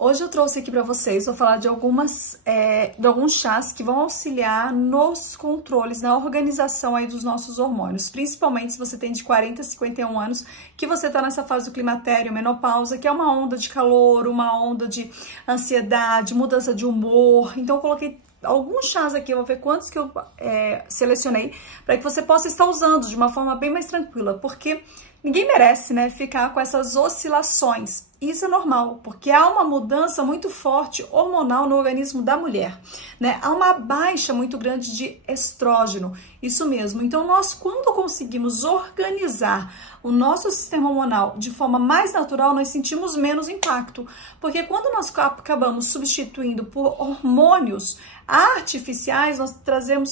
Hoje eu trouxe aqui para vocês, vou falar de alguns chás que vão auxiliar nos controles, na organização aí dos nossos hormônios, principalmente se você tem de 40 a 51 anos, que você tá nessa fase do climatério, menopausa, que é uma onda de calor, uma onda de ansiedade, mudança de humor. Então eu coloquei alguns chás aqui, eu vou ver quantos que eu selecionei, para que você possa estar usando de uma forma bem mais tranquila, porque ninguém merece, né, ficar com essas oscilações. Isso é normal, porque há uma mudança muito forte hormonal no organismo da mulher, né? Há uma baixa muito grande de estrógeno, isso mesmo. Então, nós, quando conseguimos organizar o nosso sistema hormonal de forma mais natural, nós sentimos menos impacto. Porque quando nós acabamos substituindo por hormônios artificiais, nós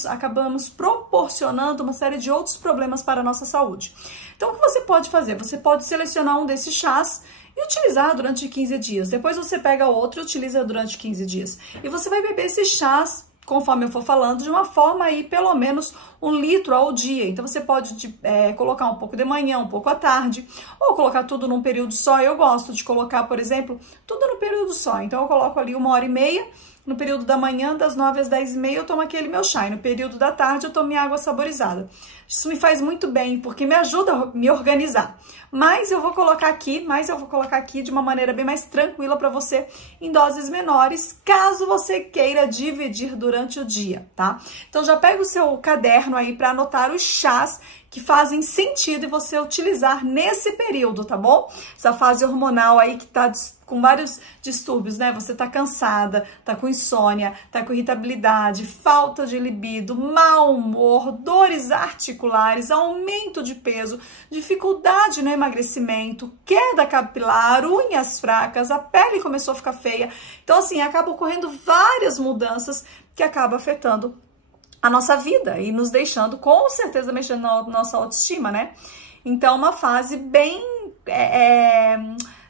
acabamos proporcionando uma série de outros problemas para a nossa saúde. Então, o que você pode fazer? Você pode selecionar um desses chás e utilizar durante 15 dias. Depois você pega outro e utiliza durante 15 dias. E você vai beber esses chás, conforme eu for falando, de uma forma aí, pelo menos 1 litro ao dia. Então você pode colocar um pouco de manhã, um pouco à tarde, ou colocar tudo num período só. Eu gosto de colocar, por exemplo, tudo no período só. Então eu coloco ali 1h30, no período da manhã, das 9 às 10h30, eu tomo aquele meu chá. E no período da tarde, eu tomo minha água saborizada. Isso me faz muito bem, porque me ajuda a me organizar. Mas eu vou colocar aqui de uma maneira bem mais tranquila para você, em doses menores, caso você queira dividir durante o dia, tá? Então já pega o seu caderno aí para anotar os chás que fazem sentido e você utilizar nesse período, tá bom? Essa fase hormonal aí que tá com vários distúrbios, né? Você tá cansada, tá com insônia, tá com irritabilidade, falta de libido, mau humor, dores articulares, aumento de peso, dificuldade no emagrecimento, queda capilar, unhas fracas, a pele começou a ficar feia. Então, assim, acaba ocorrendo várias mudanças que acabam afetando a nossa vida e nos deixando, com certeza, mexendo na nossa autoestima, né? Então, uma fase bem...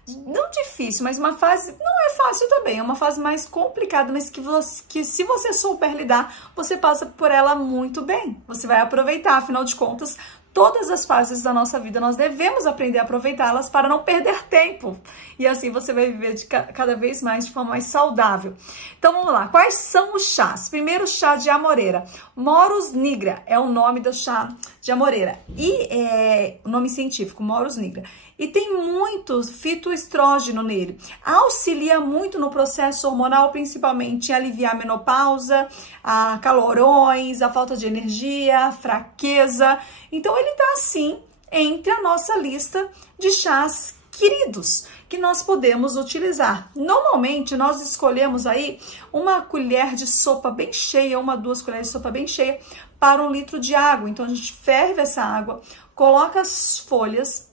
não difícil, mas uma fase, não é fácil também, é uma fase mais complicada, mas que se você souber lidar, você passa por ela muito bem. Você vai aproveitar, afinal de contas, todas as fases da nossa vida, nós devemos aprender a aproveitá-las para não perder tempo. E assim você vai viver cada vez mais de forma mais saudável. Então vamos lá, quais são os chás? Primeiro, chá de amoreira. Morus nigra é o nome do chá de amoreira. E o nome científico, Morus nigra. E tem muito fitoestrógeno nele. Auxilia muito no processo hormonal, principalmente em aliviar a menopausa, a calorões, a falta de energia, a fraqueza. Então ele tá assim entre a nossa lista de chás queridos que nós podemos utilizar. Normalmente nós escolhemos aí uma colher de sopa bem cheia, 1 a 2 colheres de sopa bem cheia para 1 litro de água. Então a gente ferve essa água, coloca as folhas,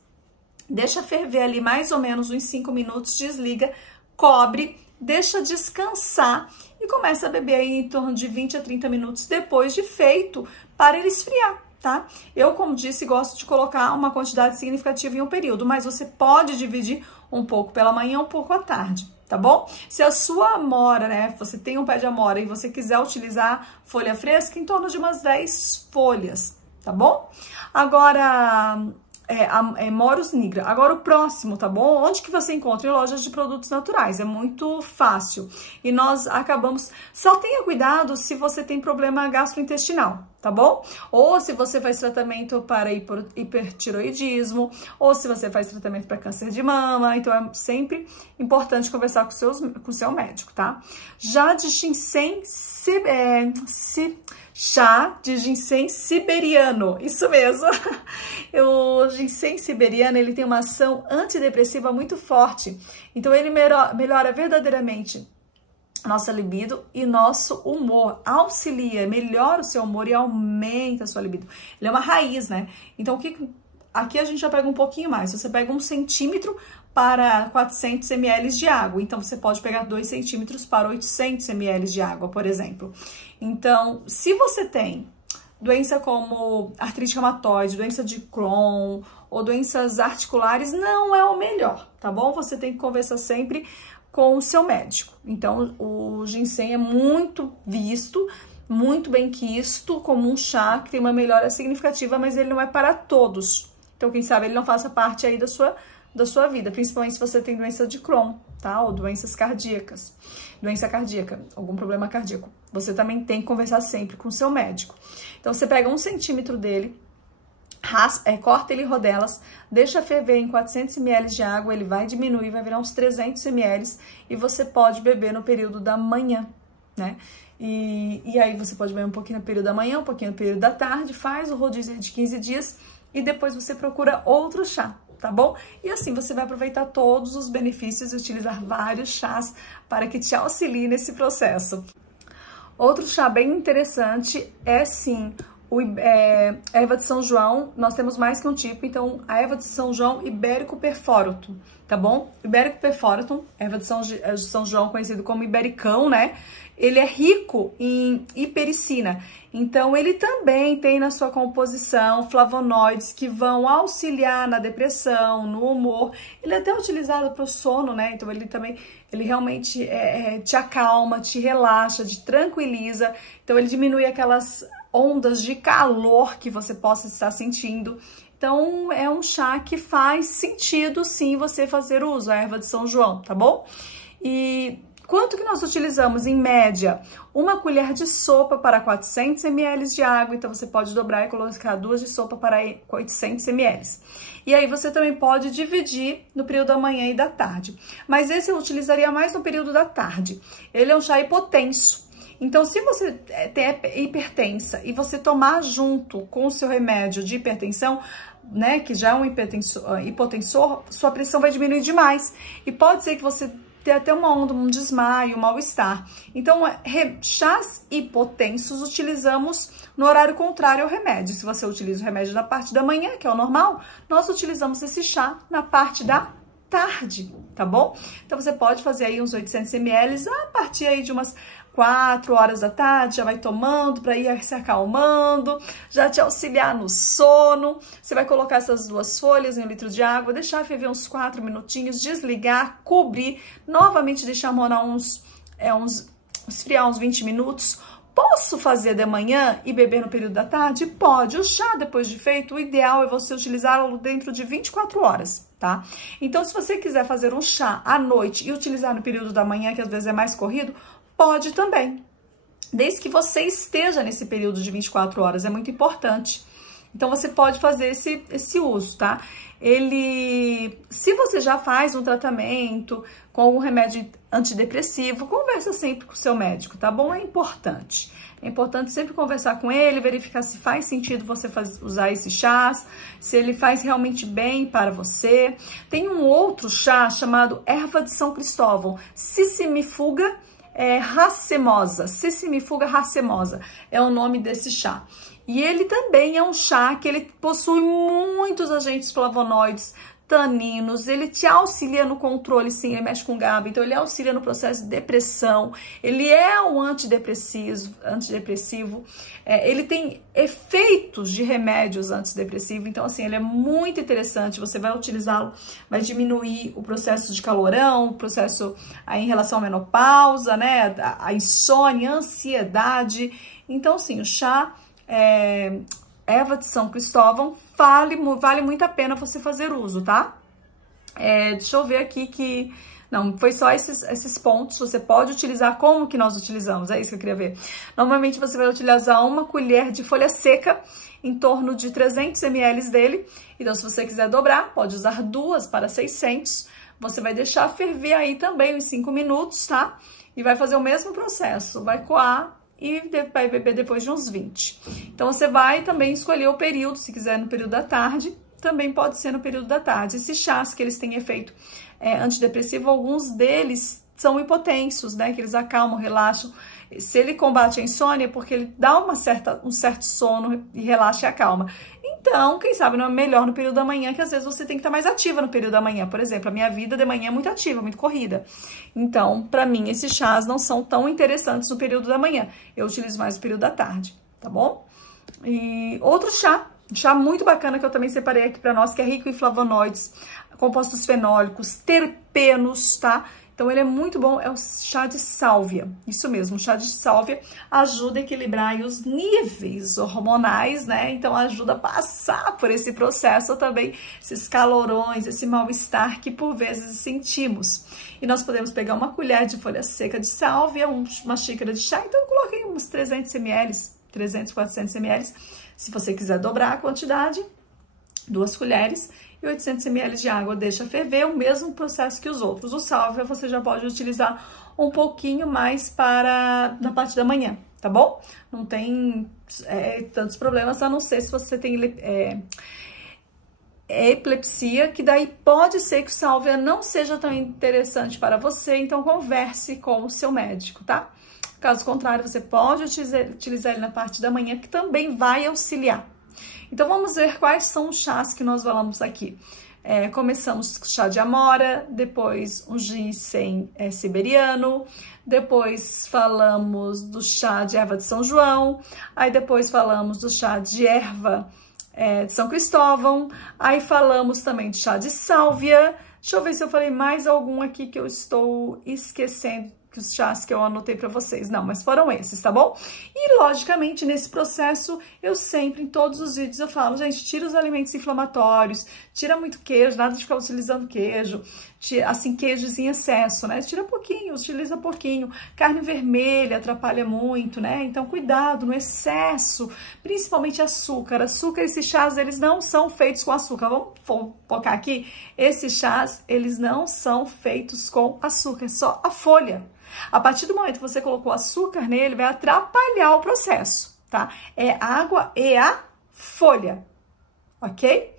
deixa ferver ali mais ou menos uns 5 minutos, desliga, cobre, deixa descansar e começa a beber aí em torno de 20 a 30 minutos depois de feito para ele esfriar, tá? Eu, como disse, gosto de colocar uma quantidade significativa em um período, mas você pode dividir um pouco pela manhã, um pouco à tarde, tá bom? Se a sua amora, né, você tem um pé de amora e você quiser utilizar folha fresca, em torno de umas 10 folhas, tá bom? Agora... Morus nigra. Agora o próximo, tá bom? Onde que você encontra? Em lojas de produtos naturais. É muito fácil. E nós acabamos... Só tenha cuidado se você tem problema gastrointestinal, tá bom? Ou se você faz tratamento para hipertiroidismo, ou se você faz tratamento para câncer de mama. Então é sempre importante conversar com o seu médico, tá? Já de ginseng... chá de ginseng siberiano, isso mesmo. O ginseng siberiano, ele tem uma ação antidepressiva muito forte. Então ele melhora verdadeiramente nossa libido e nosso humor, auxilia, melhora o seu humor e aumenta a sua libido. Ele é uma raiz, né? Então aqui a gente já pega um pouquinho mais. Você pega 1 centímetro para 400 ml de água. Então, você pode pegar 2 centímetros para 800 ml de água, por exemplo. Então, se você tem doença como artrite reumatoide, doença de Crohn ou doenças articulares, não é o melhor, tá bom? Você tem que conversar sempre com o seu médico. Então, o ginseng é muito visto, muito bem quisto como um chá que tem uma melhora significativa, mas ele não é para todos. Então, quem sabe ele não faça parte aí da sua da sua vida, principalmente se você tem doença de Crohn, tá? Ou doenças cardíacas, doença cardíaca, algum problema cardíaco. Você também tem que conversar sempre com o seu médico. Então, você pega 1 centímetro dele, corta ele em rodelas, deixa ferver em 400 ml de água, ele vai diminuir, vai virar uns 300 ml e você pode beber no período da manhã, né? E aí você pode beber um pouquinho no período da manhã, um pouquinho no período da tarde, faz o rodízio de 15 dias e depois você procura outro chá, tá bom? E assim você vai aproveitar todos os benefícios e utilizar vários chás para que te auxilie nesse processo. Outro chá bem interessante é sim a erva de São João. Nós temos mais que um tipo, então a erva de São João Ibérico Perforatum, tá bom? Ibérico Perforatum, erva de São João, conhecido como ibericão, né? Ele é rico em hipericina, então ele também tem na sua composição flavonoides que vão auxiliar na depressão, no humor. Ele é até utilizado para o sono, né? Então ele realmente te acalma, te relaxa, te tranquiliza. Então ele diminui aquelas ondas de calor que você possa estar sentindo. Então é um chá que faz sentido sim você fazer uso, a erva de São João, tá bom? E quanto que nós utilizamos em média? 1 colher de sopa para 400 ml de água, então você pode dobrar e colocar 2 de sopa para 800 ml. E aí você também pode dividir no período da manhã e da tarde. Mas esse eu utilizaria mais no período da tarde. Ele é um chá hipotenso. Então, se você tem hipertensa e você tomar junto com o seu remédio de hipertensão, né, que já é um hipotensor, sua pressão vai diminuir demais. E pode ser que você tenha até uma onda, um desmaio, um mal-estar. Então, chás hipotensos utilizamos no horário contrário ao remédio. Se você utiliza o remédio na parte da manhã, que é o normal, nós utilizamos esse chá na parte da tarde, tá bom? Então, você pode fazer aí uns 800 ml a partir aí de umas 4 horas da tarde, já vai tomando para ir se acalmando, já te auxiliar no sono. Você vai colocar essas 2 folhas em 1 litro de água, deixar ferver uns 4 minutinhos, desligar, cobrir, novamente deixar morar esfriar uns 20 minutos. Posso fazer de manhã e beber no período da tarde? Pode. O chá, depois de feito, o ideal é você utilizá-lo dentro de 24 horas, tá? Então, se você quiser fazer um chá à noite e utilizar no período da manhã, que às vezes é mais corrido, pode também, desde que você esteja nesse período de 24 horas, é muito importante. Então, você pode fazer esse uso, tá? Se você já faz um tratamento com um remédio antidepressivo, conversa sempre com o seu médico, tá bom? É importante. É importante sempre conversar com ele, verificar se faz sentido você usar esses chás, se ele faz realmente bem para você. Tem um outro chá chamado erva de São Cristóvão, Sissimifuga racemosa, Sissimifuga racemosa é o nome desse chá. E ele também é um chá que ele possui muitos agentes flavonoides, taninos, ele te auxilia no controle, sim, ele mexe com GABA, então ele auxilia no processo de depressão, ele é um antidepressivo, ele tem efeitos de remédios antidepressivos, então assim, ele é muito interessante, você vai utilizá-lo, vai diminuir o processo de calorão, o processo aí em relação à menopausa, né, a insônia, a ansiedade, então sim, o chá erva de São Cristóvão vale muito a pena você fazer uso, tá? Deixa eu ver aqui que... Não, foi só esses pontos, você pode utilizar como que nós utilizamos, é isso que eu queria ver. Normalmente você vai utilizar 1 colher de folha seca, em torno de 300 ml dele. Então, se você quiser dobrar, pode usar 2 para 600. Você vai deixar ferver aí também uns 5 minutos, tá? E vai fazer o mesmo processo, vai coar e vai beber depois de uns 20. Então, você vai também escolher o período, se quiser no período da tarde, também pode ser no período da tarde. Esses chás que eles têm efeito antidepressivo, alguns deles são hipotensos, né? Que eles acalmam, relaxam. Se ele combate a insônia, é porque ele dá um certo sono e relaxa e acalma. Então, quem sabe não é melhor no período da manhã, que às vezes você tem que estar mais ativa no período da manhã. Por exemplo, a minha vida de manhã é muito ativa, muito corrida. Então, para mim, esses chás não são tão interessantes no período da manhã. Eu utilizo mais no período da tarde, tá bom? E outro chá, um chá muito bacana que eu também separei aqui para nós, que é rico em flavonoides, compostos fenólicos, terpenos, tá? Então ele é muito bom, é o chá de sálvia. Isso mesmo, o chá de sálvia ajuda a equilibrar aí os níveis hormonais, né? Então ajuda a passar por esse processo também, esses calorões, esse mal-estar que por vezes sentimos. E nós podemos pegar uma colher de folha seca de sálvia, uma xícara de chá, então eu coloquei uns 300 ml, 300, 400 ml, se você quiser dobrar a quantidade, 2 colheres, e 800 ml de água, deixa ferver, o mesmo processo que os outros. O sálvia você já pode utilizar um pouquinho mais para na parte da manhã, tá bom? Não tem tantos problemas, a não ser se você tem epilepsia, que daí pode ser que o sálvia não seja tão interessante para você, então converse com o seu médico, tá? Caso contrário, você pode utilizar ele na parte da manhã, que também vai auxiliar. Então, vamos ver quais são os chás que nós falamos aqui. Começamos com chá de amora, depois um ginseng siberiano, depois falamos do chá de erva de São João, aí depois falamos do chá de erva de São Cristóvão, aí falamos também de chá de sálvia. Deixa eu ver se eu falei mais algum aqui que eu estou esquecendo, que os chás que eu anotei para vocês. Não, mas foram esses, tá bom? E, logicamente, nesse processo, eu sempre, em todos os vídeos, eu falo, gente, tira os alimentos inflamatórios, tira muito queijo, nada de ficar utilizando queijo, assim, queijos em excesso, né? Tira pouquinho, utiliza pouquinho. Carne vermelha atrapalha muito, né? Então, cuidado no excesso, principalmente açúcar. Açúcar, esses chás, eles não são feitos com açúcar. Vamos focar aqui? Esses chás, eles não são feitos com açúcar, é só a folha. A partir do momento que você colocou açúcar nele, vai atrapalhar o processo, tá? É água e a folha, ok?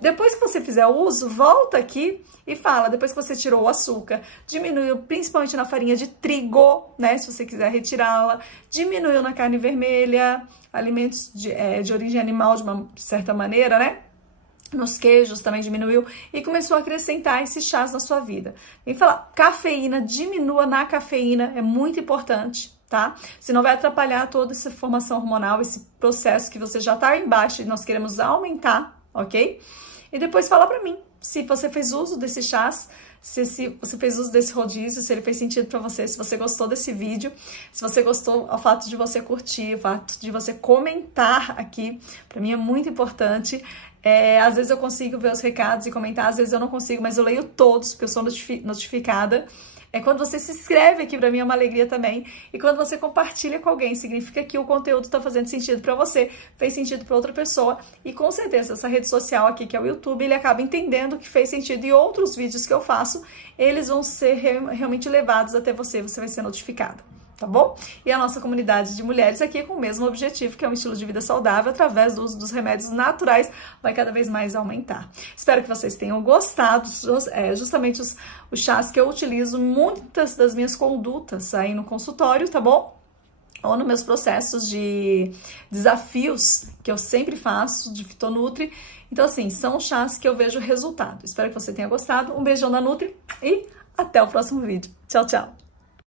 Depois que você fizer o uso, volta aqui e fala, depois que você tirou o açúcar, diminuiu principalmente na farinha de trigo, né? Se você quiser retirá-la, diminuiu na carne vermelha, alimentos de origem animal de uma certa maneira, né? Nos queijos também diminuiu e começou a acrescentar esses chás na sua vida. Vem falar, cafeína, diminua na cafeína, é muito importante, tá? Senão vai atrapalhar toda essa formação hormonal, esse processo que você já tá embaixo e nós queremos aumentar, ok? E depois fala pra mim se você fez uso desses chás, se você fez uso desse rodízio, se ele fez sentido pra você, se você gostou desse vídeo, se você gostou, o fato de você curtir, o fato de você comentar aqui, pra mim é muito importante. Às vezes eu consigo ver os recados e comentar, às vezes eu não consigo, mas eu leio todos, porque eu sou notificada. Quando você se inscreve aqui, pra mim é uma alegria também. E quando você compartilha com alguém, significa que o conteúdo tá fazendo sentido pra você, fez sentido pra outra pessoa. E com certeza, essa rede social aqui, que é o YouTube, ele acaba entendendo que fez sentido. E outros vídeos que eu faço, eles vão ser realmente levados até você, você vai ser notificado. Tá bom? E a nossa comunidade de mulheres aqui com o mesmo objetivo, que é um estilo de vida saudável, através do uso dos remédios naturais, vai cada vez mais aumentar. Espero que vocês tenham gostado, justamente os chás que eu utilizo, muitas das minhas condutas aí no consultório, tá bom? Ou nos meus processos de desafios que eu sempre faço, de Fitonutri. Então, assim, são chás que eu vejo resultado. Espero que você tenha gostado. Um beijão da Nutri e até o próximo vídeo. Tchau, tchau!